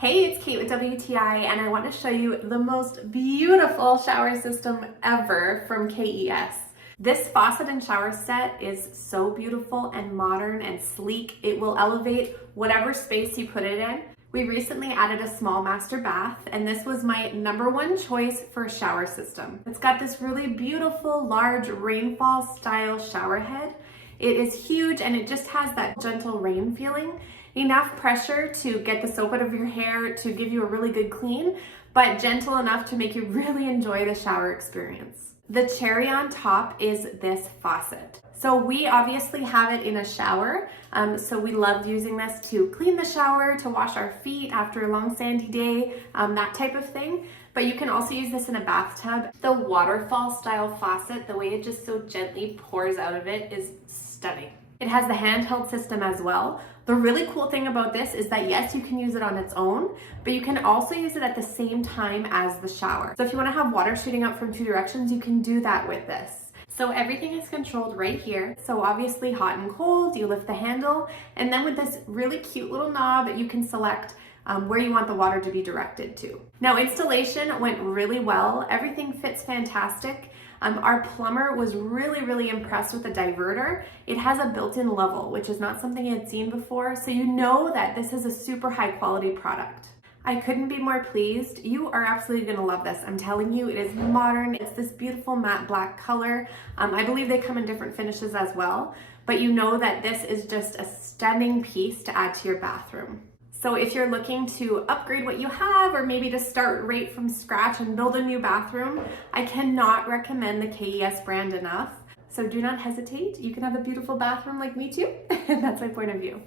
Hey, it's Kate with WTI, and I want to show you the most beautiful shower system ever from KES. This faucet and shower set is so beautiful and modern and sleek. It will elevate whatever space you put it in. We recently added a small master bath, and this was my #1 choice for a shower system. It's got this really beautiful, large rainfall style shower head. It is huge and it just has that gentle rain feeling. Enough pressure to get the soap out of your hair to give you a really good clean, but gentle enough to make you really enjoy the shower experience. The cherry on top is this faucet. So we obviously have it in a shower, so we love using this to clean the shower, to wash our feet after a long sandy day, that type of thing. But you can also use this in a bathtub. The waterfall style faucet, the way it just so gently pours out of it is stunning. It has the handheld system as well. The really cool thing about this is that yes, you can use it on its own, but you can also use it at the same time as the shower. So if you want to have water shooting out from two directions, you can do that with this. So everything is controlled right here. So obviously hot and cold, you lift the handle, and then with this really cute little knob, you can select where you want the water to be directed to. Now installation went really well. Everything fits fantastic. Our plumber was really impressed with the diverter. It has a built-in level, which is not something he had seen before, so you know that this is a super high quality product. I couldn't be more pleased. You are absolutely gonna love this. I'm telling you, it is modern. It's this beautiful matte black color. I believe they come in different finishes as well, but you know that this is just a stunning piece to add to your bathroom. So if you're looking to upgrade what you have, or maybe to start right from scratch and build a new bathroom, I cannot recommend the KES brand enough. So do not hesitate. You can have a beautiful bathroom like me too. And that's my point of view.